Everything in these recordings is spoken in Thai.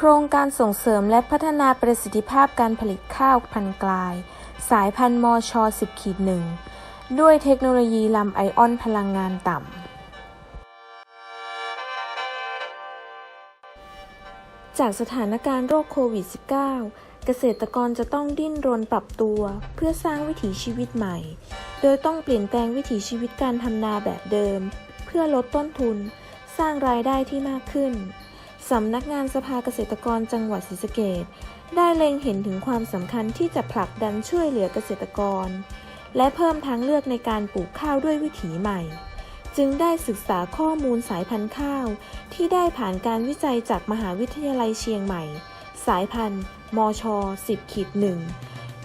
โครงการส่งเสริมและพัฒนาประสิทธิภาพการผลิตข้าวพันธุ์กลาย สายพันธุ์มช 10ขีดหนึ่งด้วยเทคโนโลยีลำไอออนพลังงานต่ำจากสถานการณ์โรคโควิด -19 เกษตรกรจะต้องดิ้นรนปรับตัว เพื่อสร้างวิถีชีวิตใหม่ โดยต้องเปลี่ยนแปลงวิถีชีวิตการทำนาแบบเดิม เพื่อลดต้นทุน สร้างรายได้ที่มากขึ้น สำนักงานสภาเกษตรกรจังหวัดศรีสะเกษได้เล็งเห็นถึงความสำคัญที่จะผลักดันช่วยเหลือเกษตรกร และเพิ่มทางเลือกในการปลูกข้าวด้วยวิถีใหม่ จึงได้ศึกษาข้อมูลสายพันธุ์ข้าว ที่ได้ผ่านการวิจัยจากมหาวิทยาลัยเชียงใหม่ สายพันธุ์ มช 10ขีดหนึ่ง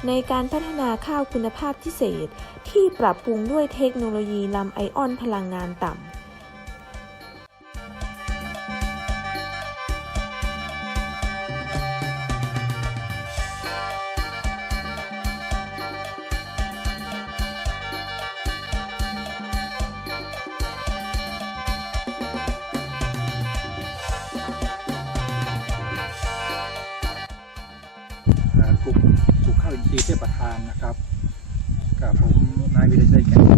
ในการพัฒนาข้าวคุณภาพพิเศษ ที่ปรับปรุงด้วยเทคโนโลยีลำไอออนพลังงานต่ำ กลุ่มปลูกข้าวอินทรีย์เทพประธานนะครับกับผมนายวิริชัยแก่นี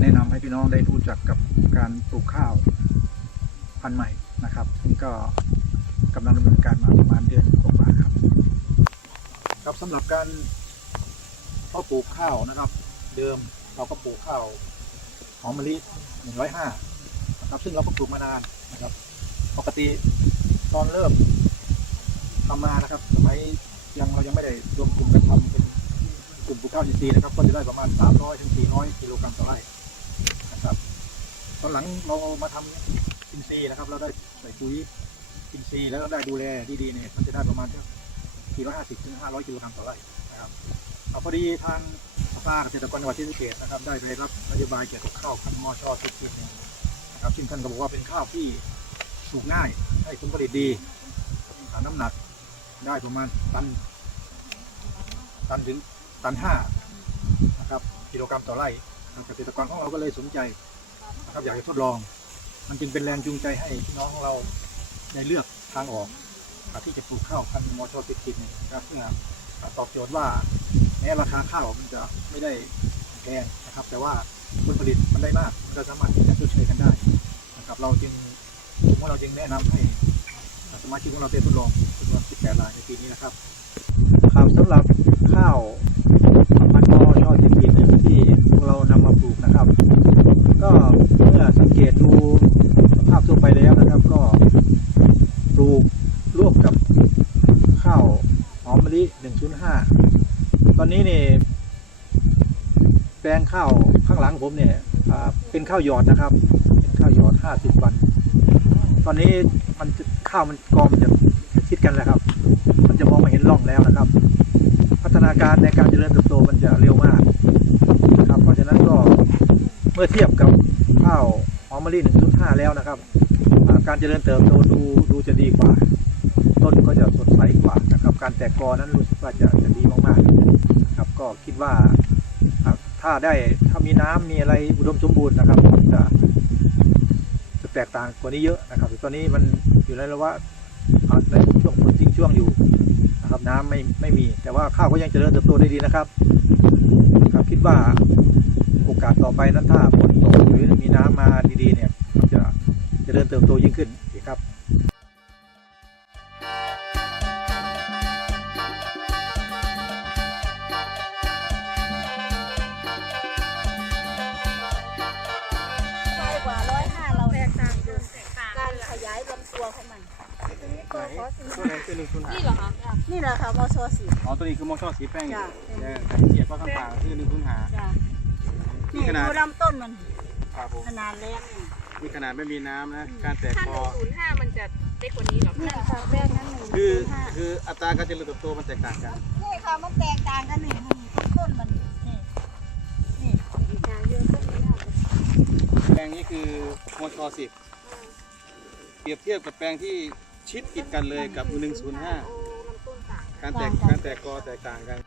แนะนำให้พี่น้องได้รู้จักกับการปลูกข้าวพันธุ์ใหม่นะครับนี่ก็กำลังดำเนินการมาประมาณเดือนกว่าครับ ครับสำหรับการเพาะปลูกข้าวนะครับ เดิมเราก็ปลูกข้าวหอมมะลิ105นะครับซึ่งเราก็ปลูกมานานนะครับ ปกติตอนเริ่มทำมานะครับสมัยยังเรายังไม่ได้รวมกลุ่มกันทำเป็นกลุ่มปลูกข้าวอินทรีย์นะครับก็จะได้ประมาณ 300ถึง400กิโลกรัมต่อไร่นะครับตอนหลังเรามาทำอินทรีย์นะครับ เราได้ใส่ปุ๋ยอินทรีย์แล้วก็ได้ดูแลดีๆเนี่ยมันจะได้ประมาณแค่450ถึง500กิโลกรัมต่อไร่นะครับเอาพอดีทางสภาเกษตรกรจังหวัดศรีสะเกษนะครับ ได้ไปรับนโยบายเกี่ยวกับข้าวพันมอชอทุกทีนึงนะครับซึ่งท่านก็บอกว่าเป็นข้าวที่ ปลูกง่ายให้ผลผลิตดีหาน้ำหนักได้ประมาณตันตันถึงตันห้านะครับกิโลกรัมต่อไร่เกษตรกรของเราก็เลยสนใจนะครับอยากจะทดลอง มันจึงเป็นแรงจูงใจให้พี่น้องของเราได้เลือกทางออกที่จะปลูกข้าวพันธุ์มอชอติดติดนี่นะครับเพื่อตอบโจทย์ว่าแม้ราคาข้าวมันจะไม่ได้แพงนะครับ แต่ว่าผลผลิตมันได้มากก็สามารถที่จะชดเชยกันได้นะครับเราจึง ว่าเราจึงแนะนำให้สมาชิกของเราได้ทดลองจำนวน18รายในปีนี้นะครับครับสำหรับข้าวพันธุ์มอช่อจิตปีหนึ่งที่พวกเรานำมาปลูกนะครับ ก็เมื่อสังเกตดูสภาพทั่วไปแล้วนะครับ ก็ปลูกร่วมกับข้าวหอมมะลิ 105 ตอนนี้นี่แปลงข้าวข้างหลังผมเนี่ยเป็นข้าวหยอดนะครับ เป็นข้าวหยอด 50 วัน ตอนนี้มันข้าวมันกอมนจะชิดกันแล้วครับ มันจะมองม่เห็นร่องแล้วนะครับ พัฒนาการในการเจริญเติบโตมันจะเร็วมากนะครับ เพราะฉะนั้นก็เมื่อเทียบกับข้าวหอมมะลิ1.5แล้วนะครับ การเจริญเติบโตดูดูจะดีกว่า ต้นก็จะสดใสกว่านะครับ การแตกกอนั้นรู้สึกว่าจะจะดีมากๆนะครับ ก็คิดว่าถ้าได้ถ้ามีน้ำมีอะไรอุดมสมบูรณ์นะครับจะจะแตกต่างกว่านี้เยอะนะครับ ตอนนี้มันอยู่ในระว่าอ่าในช่วงฝนทิ้งช่วงอยู่นะครับน้ำไม่ไม่มี แต่ว่าข้าวก็ยังเจริญเติบโตได้ดีนะครับ ครับคิดว่าโอกาสต่อไปนั้นถ้าฝนตกหรือมีน้ำมาดีๆเนี่ยจะจะเจริญเติบโตยิ่งขึ้นครับ ตัวของมันตัวไหนเป็นหนึ่งศูนย์นี่เหรอคะนี่แหละค่ะมชสีอ๋อตัวนี้คือมอชอสีแป้งจ้ะแต่เทียบก็ข้างต่างคือหนึ่งศูนย์หาจ้ะนี่นี่ขนาดดูลำต้นมันครับผมขนาดแรงนี่นี่ขนาดไม่มีน้ำนะ การแตกถ้ากหอนึ่งศูนย์ห้ามันจะเล็กกว่านี้เหรอนี่ค่ะแป้งนั้นหนึ่งคือห้าคืออัตราการเจริญเติบโตมันแตกต่างกันนี่ค่ะมันแตกต่างกันนี่มันต้นต้นมันนี่นี่จ้ะเยอะต้นนี้ค่ะแปลงนี้คือมชสิบ เปรียบเทียบกับแปลงที่ชิดติดกันเลยกับ 105 การแตกการแตกกอแตกต่างกัน